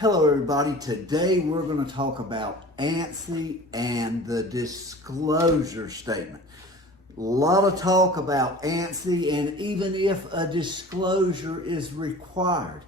Hello everybody, today we're going to talk about ANSI and the disclosure statement. A lot of talk about ANSI and even if a disclosure is required.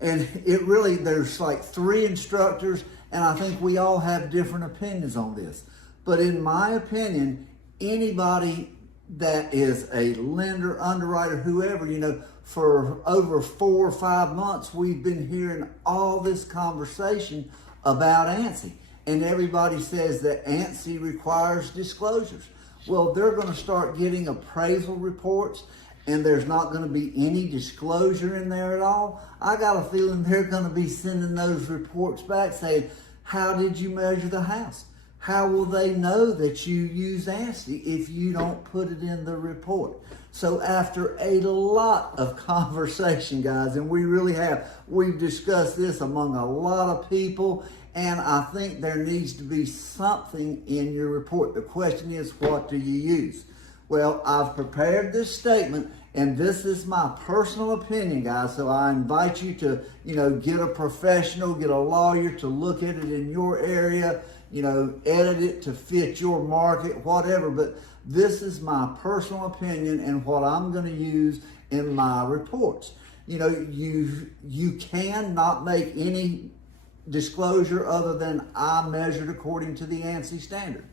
And there's like three instructors and I think we all have different opinions on this. But in my opinion, anybody that is a lender, underwriter, whoever, for over 4 or 5 months, we've been hearing all this conversation about ANSI. And everybody says that ANSI requires disclosures. Well, they're going to start getting appraisal reports and there's not going to be any disclosure in there at all. I got a feeling they're going to be sending those reports back saying, how did you measure the house? How will they know that you use ANSI if you don't put it in the report? So after a lot of conversation, guys, and we've discussed this among a lot of people, and I think there needs to be something in your report. The question is, what do you use? Well, I've prepared this statement, and this is my personal opinion, guys. So I invite you to, get a professional, get a lawyer to look at it in your area, edit it to fit your market, whatever. But this is my personal opinion and what I'm going to use in my reports. You cannot make any disclosure other than I measured according to the ANSI standard.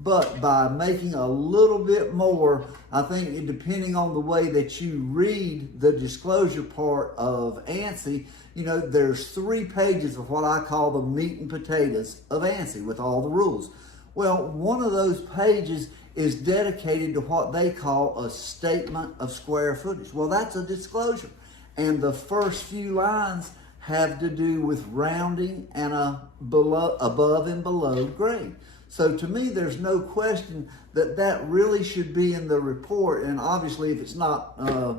But by making a little bit more, I think depending on the way that you read the disclosure part of ANSI, there's 3 pages of what I call the meat and potatoes of ANSI with all the rules. Well, one of those pages is dedicated to what they call a statement of square footage. Well, that's a disclosure. And the first few lines have to do with rounding and above and below grade. So to me, there's no question that really should be in the report. And obviously, if it's not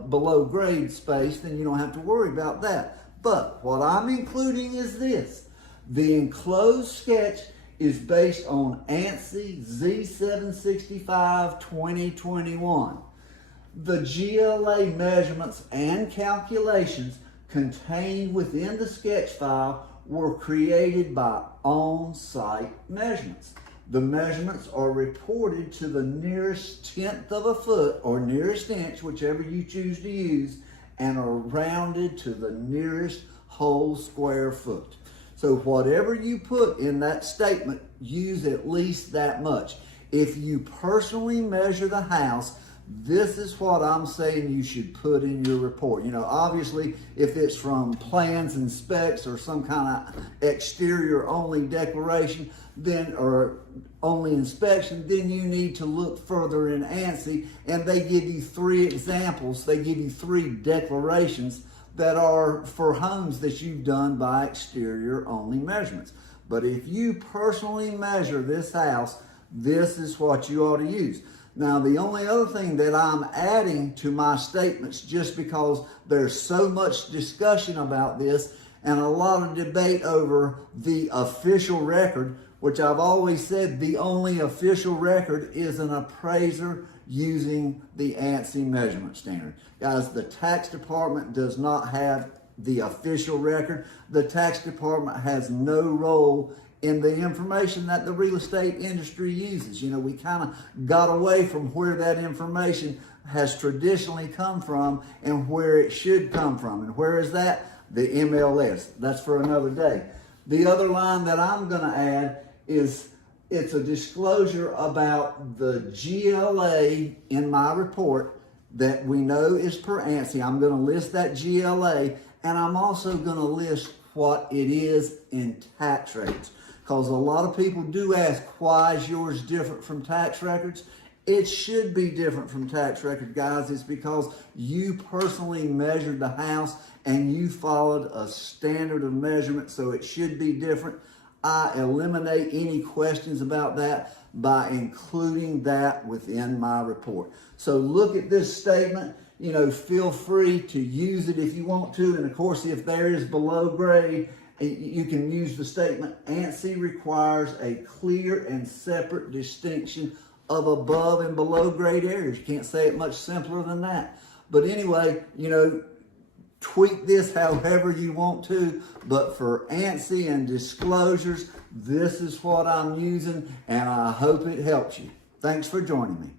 below grade space, then you don't have to worry about that. But what I'm including is this. The enclosed sketch is based on ANSI Z765 2021. The GLA measurements and calculations contained within the sketch file were created by on-site measurements. The measurements are reported to the nearest 1/10 of a foot or nearest inch, whichever you choose to use, and are rounded to the nearest whole square foot. So whatever you put in that statement, use at least that much. If you personally measure the house, this is what I'm saying you should put in your report. Obviously, if it's from plans and specs or some kind of exterior only declaration, or only inspection, then you need to look further in ANSI, and they give you 3 examples. They give you 3 declarations that are for homes that you've done by exterior only measurements. But if you personally measure this house, this is what you ought to use. Now, the only other thing that I'm adding to my statements, just because there's so much discussion about this and a lot of debate over the official record, which I've always said the only official record is an appraiser using the ANSI measurement standard. Guys, the tax department does not have the official record. The tax department has no role in the information that the real estate industry uses. We kind of got away from where that information has traditionally come from and where it should come from. And where is that? The MLS. That's for another day. The other line that I'm going to add is it's a disclosure about the GLA in my report that we know is per ANSI. I'm going to list that GLA, and I'm also going to list what it is in tax records. Because a lot of people do ask, why is yours different from tax records? It should be different from tax records, guys. It's because you personally measured the house and you followed a standard of measurement, so it should be different. I eliminate any questions about that by including that within my report. So look at this statement, feel free to use it if you want to. And of course, if there is below grade, you can use the statement, ANSI requires a clear and separate distinction of above and below grade areas. You can't say it much simpler than that. But anyway, tweak this however you want to, but for ANSI and disclosures, this is what I'm using, and I hope it helps you. Thanks for joining me.